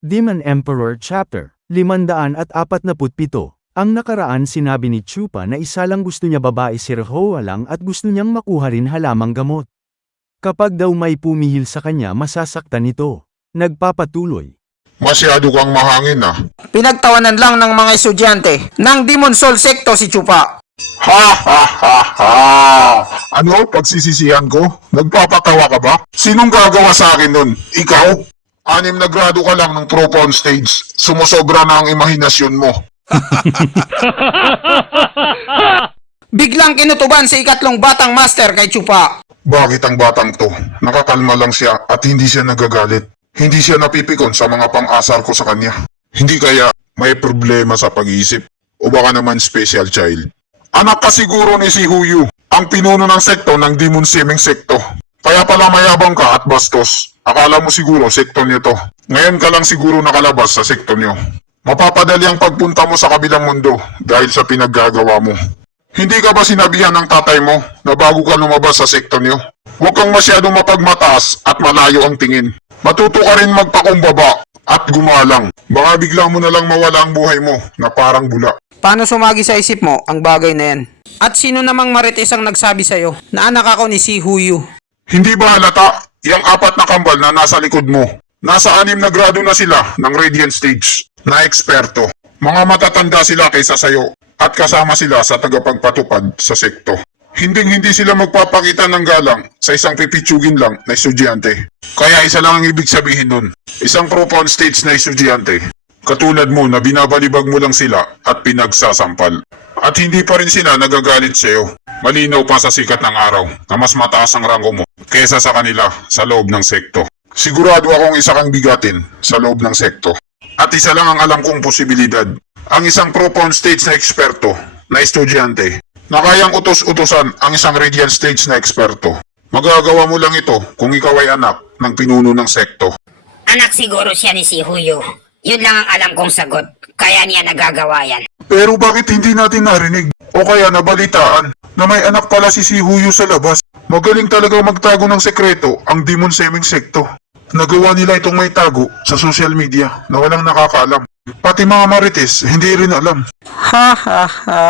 Demon Emperor Chapter 547. Ang nakaraan sinabi ni Chupa na isa lang gusto niya babae si Rehoa lang at gusto niyang makuha rin halamang gamot. Kapag daw may pumihil sa kanya masasaktan ito. Nagpapatuloy. Masyado kang mahangin ah. Pinagtawanan lang ng mga estudyante ng Demon Soul Secto si Chupa. Ha ha ha ha! Ano? Pagsisisihan ko? Nagpapatawa ka ba? Sinong gagawa sa akin nun? Ikaw? 6 na grado ka lang ng tropa on stage. Sumusobra na ang imahinasyon mo. Biglang kinutuban si ikatlong batang master kay Chupa. Bakit ang batang to? Nakakalma lang siya at hindi siya nagagalit. Hindi siya napipikon sa mga pang-asar ko sa kanya. Hindi kaya may problema sa pag-iisip? O baka naman special child? Anak ka siguro ni si Huyu, ang pinuno ng sekto ng Demon Seming Sekto. Kaya pala mayabang ka at bastos. Akala mo siguro sekto niyo to. Ngayon ka lang siguro nakalabas sa sekto niyo. Mapapadali ang pagpunta mo sa kabilang mundo dahil sa pinaggagawa mo. Hindi ka ba sinabihan ng tatay mo na bago ka lumabas sa sekto niyo? Huwag kang masyadong mapagmataas at malayo ang tingin. Matuto ka rin magpakumbaba at gumalang. Baka bigla mo na lang mawala ang buhay mo na parang bula. Paano sumagi sa isip mo ang bagay na yan? At sino namang marites ang nagsabi sa'yo na anak ako ni si Huyu? Hindi ba halata yung 4 na kambal na nasa likod mo? Nasa 6 na grado na sila ng Radiant Stage na eksperto. Mga matatanda sila kaysa sayo at kasama sila sa tagapagpatupad sa sekto. Hindi sila magpapakita ng galang sa isang pipitsugin lang na estudyante. Kaya isa lang ang ibig sabihin nun. Isang tropa on stage na estudyante. Katulad mo na binabalibag mo lang sila at pinagsasampal. At hindi pa rin sila nagagalit sa'yo. Malinaw pa sa sikat ng araw na mas mataas ang ranggo mo kaysa sa kanila sa loob ng sekto. Sigurado akong isa kang bigatin sa loob ng sekto. At isa lang ang alam kong posibilidad. Ang isang tropa on stage na eksperto na estudyante na kayang utos-utosan ang isang Radiant Stage na eksperto. Magagawa mo lang ito kung ikaw ay anak ng pinuno ng sekto. Anak siguro siya ni si Huyu. Yun lang ang alam kong sagot. Kaya niya nagagawa yan. Pero bakit hindi natin narinig o kaya nabalitaan na may anak pala si Huyu sa labas? Magaling talaga magtago ng sekreto ang Demon Seming Sekto. Nagawa nila itong may tago sa social media na walang nakakaalam. Pati mga marites hindi rin alam. Ha ha ha.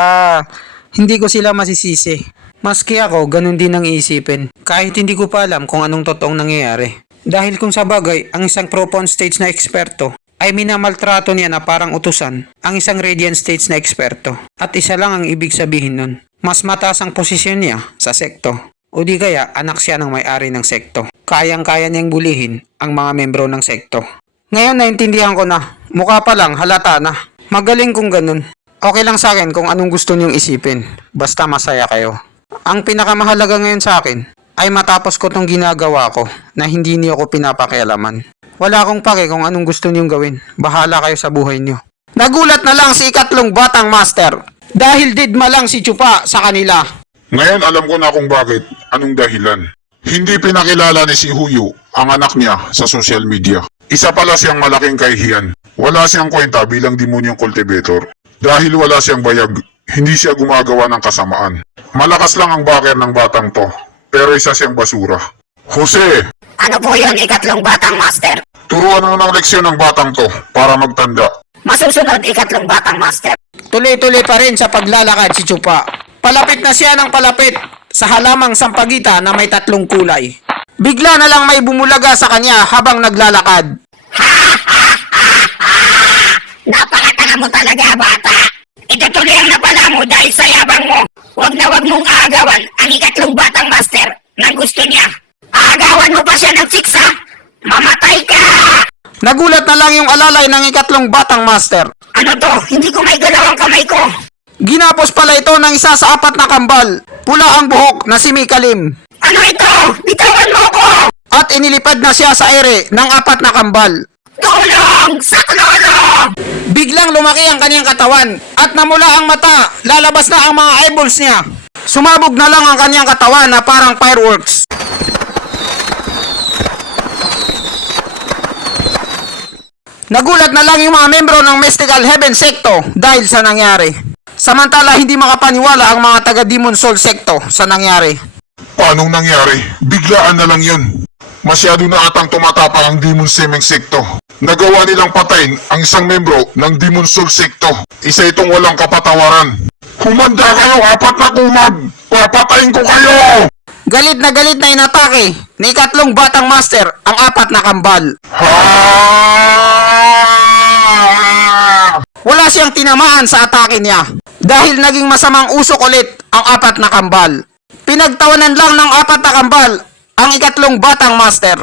Hindi ko sila masisisi. Maski ako, ganun din ang iisipin. Kahit hindi ko pa alam kung anong totoong nangyayari. Dahil kung sa bagay, ang isang tropa on stage na eksperto ay minamaltrato niya na parang utusan ang isang Radiant Stage na eksperto. At isa lang ang ibig sabihin nun. Mas mataas ang posisyon niya sa sekto. O di kaya anak siya ng may-ari ng sekto. Kayang-kaya niyang bulihin ang mga membro ng sekto. Ngayon naintindihan ko na. Mukha pa lang, halata na. Magaling kung ganun. Okay lang sa akin kung anong gusto niyong isipin. Basta masaya kayo. Ang pinakamahalaga ngayon sa akin ay matapos ko tong ginagawa ko na hindi niyo ako pinapakialaman. Wala akong pake kung anong gusto niyong gawin. Bahala kayo sa buhay niyo. Nagulat na lang si ikatlong batang master dahil didma lang si Chupa sa kanila. Ngayon alam ko na kung bakit, anong dahilan. Hindi pinakilala ni si Huyu ang anak niya sa social media. Isa pala siyang malaking kahihiyan. Wala siyang kwenta bilang demonyong cultivator. Dahil wala siyang bayag, hindi siya gumagawa ng kasamaan. Malakas lang ang backer ng batang to, pero isa siyang basura. Jose! Ano po yun, ikatlong batang master? Turuan mo ng leksyon ng batang to para magtanda. Masusunod, ikatlong batang master. Tuloy-tuloy pa rin sa paglalakad si Chupa. Palapit na siya ng palapit sa halamang sampagita na may 3 kulay. Bigla na lang may bumulaga sa kanya habang naglalakad. Napakatanga mo talaga, bata. Itutuloy ang napala mo dahil sa yabang mo. Huwag na huwag mong aagawan ang ikatlong batang master na gusto niya. Aagawan mo pa siya ng siksa. Mamatay ka! Nagulat na lang yung alalay ng ikatlong batang master. Ano to? Hindi ko may galaw ang kamay ko. Ginapos pala ito ng isa sa 4 na kambal. Pula ang buhok na si Mikalim. Ano ito? Bitawan mo ko! At inilipad na siya sa ere ng 4 na kambal. Tulong! Sa tulong! Biglang lumaki ang kaniyang katawan at namula ang mata, lalabas na ang mga eyeballs niya. Sumabog na lang ang kaniyang katawan na parang fireworks. Nagulat na lang yung mga membro ng Mystical Heaven Secto dahil sa nangyari. Samantala hindi makapaniwala ang mga taga Demon Soul Secto sa nangyari. Paanong nangyari? Biglaan na lang yun. Masyado na atang tumatapang ang Demon Seming Sekto. Nagawa nilang patayin ang isang membro ng Demon Soul Secto. Isa itong walang kapatawaran. Humanda kayo, 4 na kumag! Papatayin ko kayo! Galit na inatake ni ikatlong batang master ang 4 na kambal. Ha! Wala siyang tinamaan sa atake niya dahil naging masamang usok ulit ang 4 na kambal. Pinagtawanan lang ng 4 na kambal ang ikatlong batang master.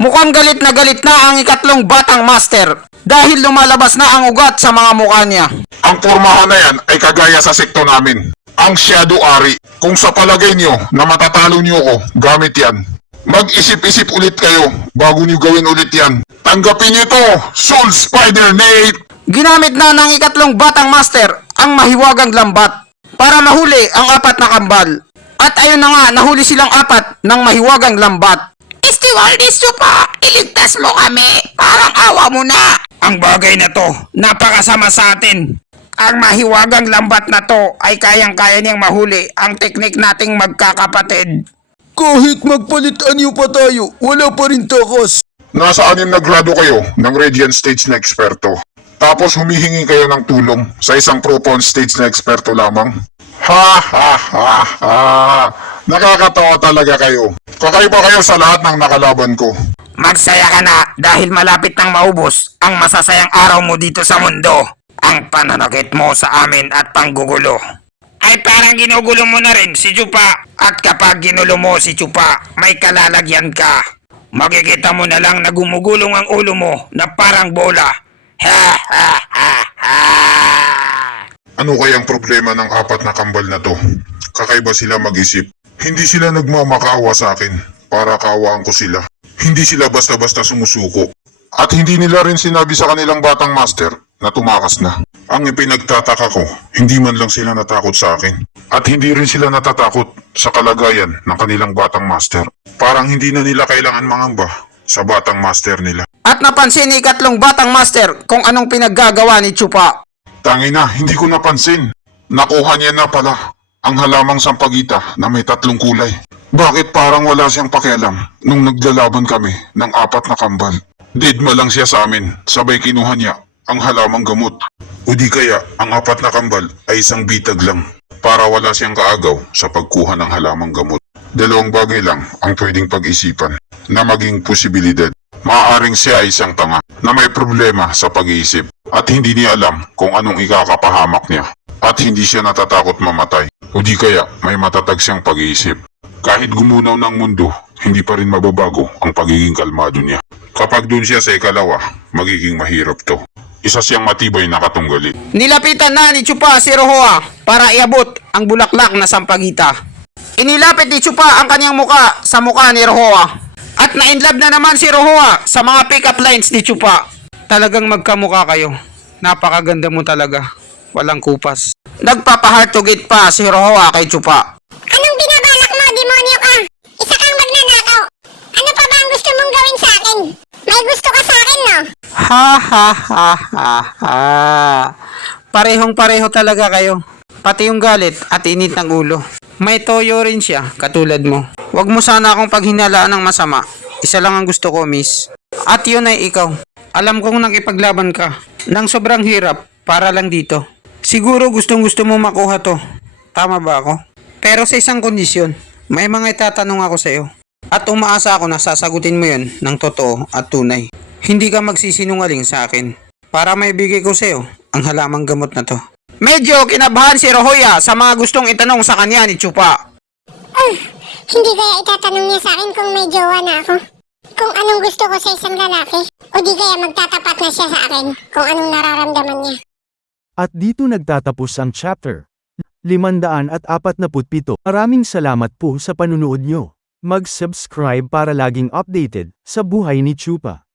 Mukhang galit na ang ikatlong batang master dahil lumalabas na ang ugat sa mga mukha niya. Ang pormahan na yan ay kagaya sa sekto namin. Ang Shadow Ari. Kung sa palagay nyo na matatalo nyo ako, gamit yan. Mag-isip-isip ulit kayo bago nyo gawin ulit yan. Tanggapin nyo to, Soul Spider Nate! Ginamit na ng ikatlong batang master ang mahiwagang lambat para mahuli ang 4 na kambal. At ayun na nga, nahuli silang 4 ng mahiwagang lambat. Stewardess Chupa, iligtas mo kami. Parang awa mo na. Ang bagay na to, napakasama sa atin. Ang mahiwagang lambat na to ay kayang-kaya niyang mahuli ang teknik nating magkakapatid. Kahit magpalit anyo pa tayo, wala pa rin takas. Nasa 6 na grado kayo ng Radiant Stage na eksperto. Tapos humihingi kayo ng tulong sa isang Propon Stage na eksperto lamang. Ha ha ha ha! Nakakatawa talaga kayo. Kakaiba kayo sa lahat ng nakalaban ko. Magsaya ka na dahil malapit nang maubos ang masasayang araw mo dito sa mundo. Ang pananakit mo sa amin at panggugulo ay parang ginugulo mo na rin si Chupa. At kapag ginulo mo si Chupa, may kalalagyan ka. Makikita mo na lang na gumugulong ang ulo mo na parang bola. Ha ha ha ha! Ano kayang problema ng 4 na kambal na to? Kakaiba sila mag-isip. Hindi sila nagmamakaawa sa akin para kaawaan ko sila. Hindi sila basta-basta sumusuko. At hindi nila rin sinabi sa kanilang batang master na tumakas na. Ang ipinagtataka ko, hindi man lang sila natakot sa akin. At hindi rin sila natatakot sa kalagayan ng kanilang batang master. Parang hindi na nila kailangan mangamba sa batang master nila. At napansin ni ikatlong batang master kung anong pinaggagawa ni Chupa. Tangina, hindi ko napansin. Nakuha niya na pala ang halamang sampagita na may 3 kulay. Bakit parang wala siyang pakialam nung naglalaban kami ng 4 na kambal? Didma lang siya sa amin, sabay kinuha niya ang halamang gamot. O di kaya ang 4 na kambal ay isang bitag lang para wala siyang kaagaw sa pagkuha ng halamang gamot. Dalawang bagay lang ang pwedeng pag-isipan na maging posibilidad. Maaaring siya ay isang tanga na may problema sa pag-iisip at hindi niya alam kung anong ikakapahamak niya. At hindi siya natatakot mamatay. O di kaya may matatag siyang pag-iisip. Kahit gumunaw ng mundo, hindi pa rin mababago ang pagiging kalmado niya. Kapag dun siya sa ikalawa, magiging mahirap to. Isa siyang matibay na katunggali. Nilapitan na ni Chupa si Rohoa para iabot ang bulaklak na sampagita. Inilapit ni Chupa ang kanyang muka sa muka ni Rohoa. At na-inlove na naman si Rohoa sa mga pick-up lines ni Chupa. Talagang magkamukha kayo. Napakaganda mo talaga. Walang kupas. Nagpapa-heart to get pa si Rohoa kay Chupa. Anong binabalak mo, demonyo ka? Isa kang magnanakaw. Ano pa ba ang gusto mong gawin sa akin? May gusto ka sa akin, no? Ha ha ha ha ha. Parehong-pareho talaga kayo. Pati yung galit at init ng ulo. May toyo rin siya, katulad mo. Huwag mo sana akong paghinalaan ng masama. Isa lang ang gusto ko, miss. At yun ay ikaw. Alam kong nakipaglaban ka. Nang sobrang hirap, para lang dito. Siguro gustong-gusto mo makuha to. Tama ba ako? Pero sa isang kondisyon, may mga itatanong ako sa'yo. At umaasa ako na sasagutin mo yun ng totoo at tunay. Hindi ka magsisinungaling sa akin. Para may bigay ko sa'yo ang halamang gamot na to. Medyo kinabahan si Rohoya sa mga gustong itanong sa kanya ni Chupa. Hindi kaya itatanong niya sa akin kung may jowa na ako? Kung anong gusto ko sa isang lalaki? O di kaya magtatapat na siya sa akin kung anong nararamdaman niya? At dito nagtatapos ang chapter 547. Maraming salamat po sa panunood nyo. Mag-subscribe para laging updated sa buhay ni Chupa.